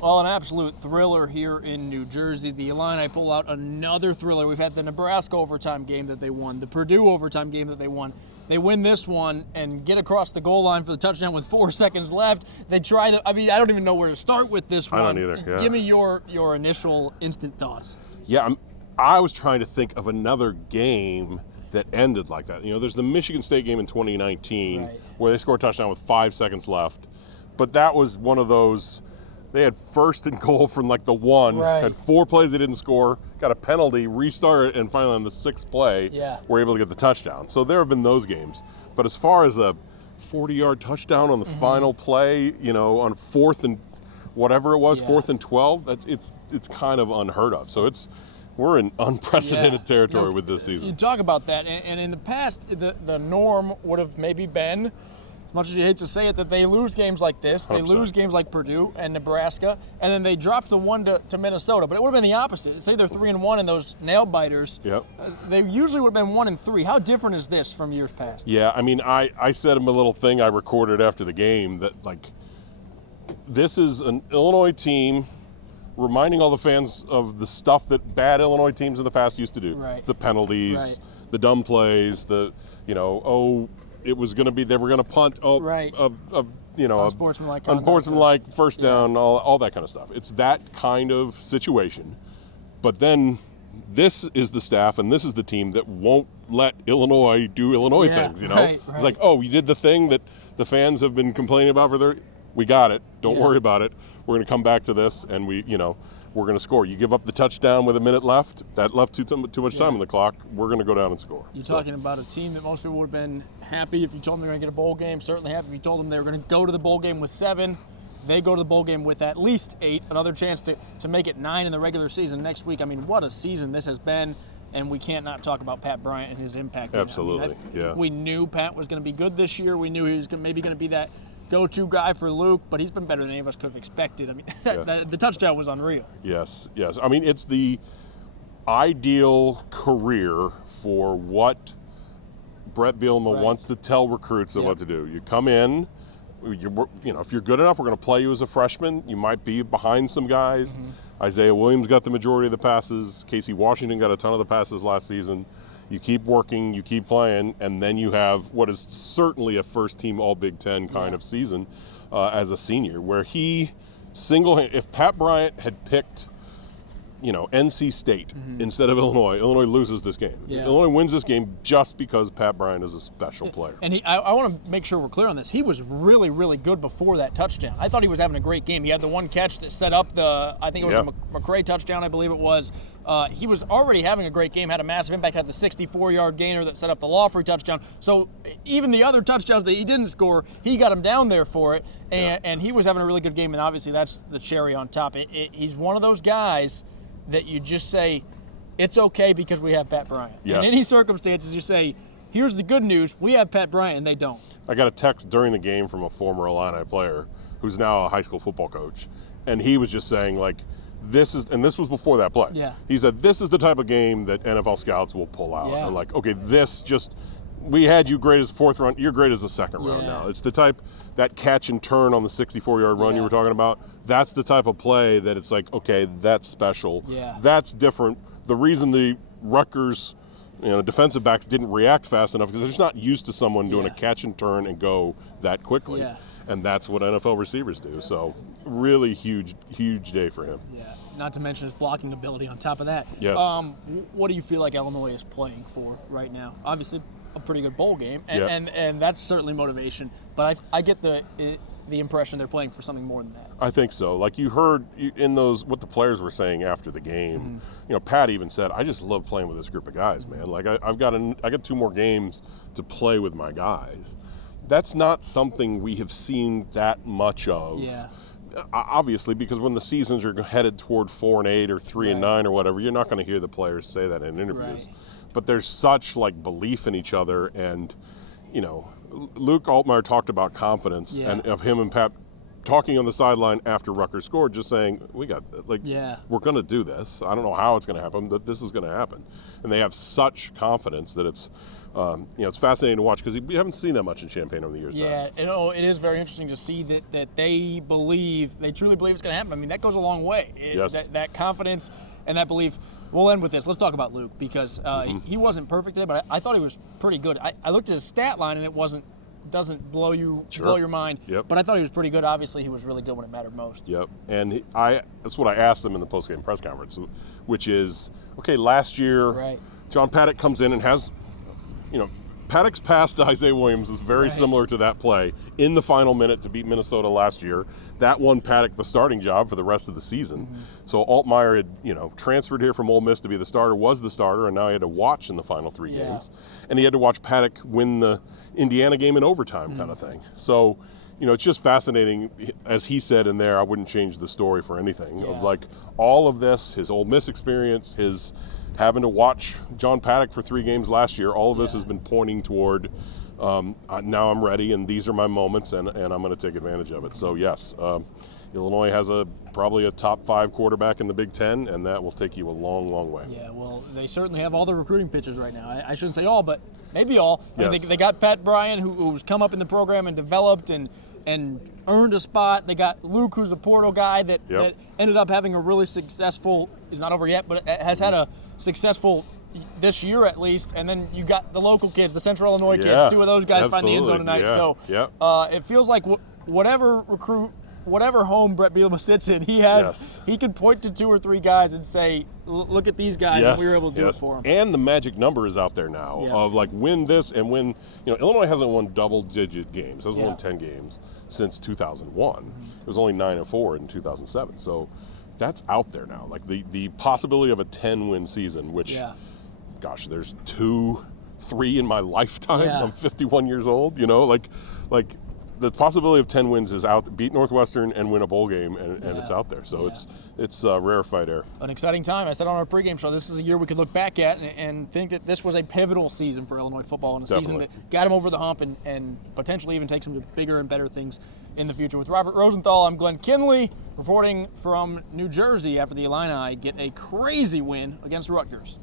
Well, an absolute thriller here in New Jersey. The Illini pull out another thriller. We've had the Nebraska overtime game that they won, the Purdue overtime game that they won. They win this one and get across the goal line for the touchdown with 4 seconds left. They try I don't even know where to start with this one. I don't either, yeah. Give me your initial instant thoughts. Yeah, I was trying to think of another game that ended like that. You know, there's the Michigan State game in 2019 where they scored a touchdown with 5 seconds left. But that was one of those, they had first and goal from like the 1, had 4 plays they didn't score, got a penalty, restarted, and finally on the 6th play, were able to get the touchdown. So there have been those games. But as far as a 40-yard touchdown on the final play, you know, on 4th and whatever it was, 4th and 12, it's kind of unheard of. So we're in unprecedented territory with this season. You talk about that, and in the past, the norm would have maybe been, as much as you hate to say it, that they lose games like this. They 100%. lose games like Purdue and Nebraska, and then they drop the one to Minnesota. But it would have been the opposite. Say they're 3-1 in those nail biters. Yep. They usually would have been 1-3. How different is this from years past? Yeah, I mean, I said him a little thing I recorded after the game that, like, this is an Illinois team reminding all the fans of the stuff that bad Illinois teams in the past used to do. Right. The penalties, the dumb plays, it was going to be, they were going to punt, unsportsmanlike conduct. Unsportsmanlike, first down, all that kind of stuff. It's that kind of situation. But then this is the staff and this is the team that won't let Illinois do Illinois things, you know? It's like, oh, you did the thing that the fans have been complaining about we got it. Don't worry about it. We're going to come back to this, and we're going to score. You give up the touchdown with a minute left. That left too much time on the clock. We're going to go down and score. You're talking about a team that most people would have been happy if you told them they're going to get a bowl game. Certainly happy if you told them they were going to go to the bowl game with 7. They go to the bowl game with at least 8. Another chance to make it 9 in the regular season next week. I mean, what a season this has been. And we can't not talk about Pat Bryant and his impact. Absolutely, We knew Pat was going to be good this year. We knew he was maybe going to be that go-to guy for Luke, but he's been better than any of us could have expected. I mean, the touchdown was unreal. Yes. I mean, it's the ideal career for what Brett Bielema wants to tell recruits of what to do. You come in, if you're good enough, we're going to play you as a freshman. You might be behind some guys. Isaiah Williams got the majority of the passes. Casey Washington got a ton of the passes last season. You keep working, you keep playing, and then you have what is certainly a first-team All-Big Ten kind of season as a senior, where he if Pat Bryant had picked, NC State instead of Illinois loses this game. Illinois wins this game just because Pat Bryant is a special player. And I want to make sure we're clear on this. He was really, really good before that touchdown. I thought he was having a great game. He had the one catch that set up I think it was a McCray touchdown, I believe it was. He was already having a great game, had a massive impact, had the 64-yard gainer that set up the Lawfrey touchdown. So even the other touchdowns that he didn't score, he got him down there for it, and he was having a really good game, and obviously that's the cherry on top. He's one of those guys that you just say, it's okay because we have Pat Bryant. Yes. In any circumstances, you say, here's the good news, we have Pat Bryant, and they don't. I got a text during the game from a former Illini player who's now a high school football coach, and he was just saying, like, this was before that play. He said, this is the type of game that NFL scouts will pull out. And like, okay, we had you great as 4th round, you're great as the 2nd round now. It's the type, that catch and turn on the 64-yard run you were talking about, that's the type of play that it's like, okay, that's special. That's different. The reason the Rutgers defensive backs didn't react fast enough because they're just not used to someone doing a catch and turn and go that quickly. And that's what NFL receivers do. So really huge day for him. Not to mention his blocking ability on top of that. What do you feel like Illinois is playing for right now? Obviously a pretty good bowl game, and that's certainly motivation. But I get the impression they're playing for something more than that. I think so. Like you heard in those, what the players were saying after the game, Pat even said, I just love playing with this group of guys, man. Like I got 2 more games to play with my guys. That's not something we have seen that much of. Obviously, because when the seasons are headed toward 4-8 or 3-9 or whatever, you're not going to hear the players say that in interviews. But there's such belief in each other, and Luke Altmyer talked about confidence and of him and Pat talking on the sideline after Rutgers scored, just saying, we're going to do this. I don't know how it's going to happen, but this is going to happen. And they have such confidence that it's, it's fascinating to watch because we haven't seen that much in Champaign over the years. Yeah, it is very interesting to see that they truly believe it's going to happen. I mean, that goes a long way. Yes. That confidence and that belief. We'll end with this. Let's talk about Luke because he wasn't perfect today, but I thought he was pretty good. I looked at his stat line and it doesn't blow your mind. Yep. But I thought he was pretty good. Obviously, he was really good when it mattered most. Yep. And that's what I asked him in the postgame press conference, which is, okay, last year, John Paddock comes in and has, Paddock's pass to Isaiah Williams is very similar to that play in the final minute to beat Minnesota last year. That won Paddock the starting job for the rest of the season. Mm-hmm. So Altmyer had, transferred here from Ole Miss to be the starter, was the starter, and now he had to watch in the final 3 games. And he had to watch Paddock win the Indiana game in overtime kind of thing. So, it's just fascinating. As he said in there, I wouldn't change the story for anything. Of like all of this, his Ole Miss experience, his having to watch John Paddock for 3 games last year, all of this has been pointing toward now I'm ready and these are my moments and I'm going to take advantage of it. So yes, Illinois has probably a top 5 quarterback in the Big Ten, and that will take you a long, long way. Yeah, well, they certainly have all the recruiting pitches right now. I shouldn't say all, but maybe all. Yes. I mean, they got Pat Bryant, who's come up in the program and developed and earned a spot. They got Luke, who's a portal guy that ended up having a really successful, he's not over yet, but has had a successful this year at least. And then you got the local kids, the Central Illinois kids, 2 of those guys find the end zone tonight. Yeah. So it feels like whatever home Brett Bielema sits in, he can point to 2 or 3 guys and say, look at these guys, and we were able to do it for them. And the magic number is out there now of like win this and win. Illinois hasn't won double-digit games, hasn't won 10 games since 2001. It was only 9-4 in 2007. So that's out there now. Like the possibility of a 10-win season, which, gosh, there's 2, 3 in my lifetime. I'm 51 years old. Like the possibility of 10 wins is out. Beat Northwestern and win a bowl game, and it's out there. So it's rarefied air. An exciting time. I said on our pregame show, this is a year we could look back at and think that this was a pivotal season for Illinois football, and a season that got them over the hump and potentially even takes them to bigger and better things in the future. With Robert Rosenthal, I'm Glenn Kinley, reporting from New Jersey after the Illini get a crazy win against Rutgers.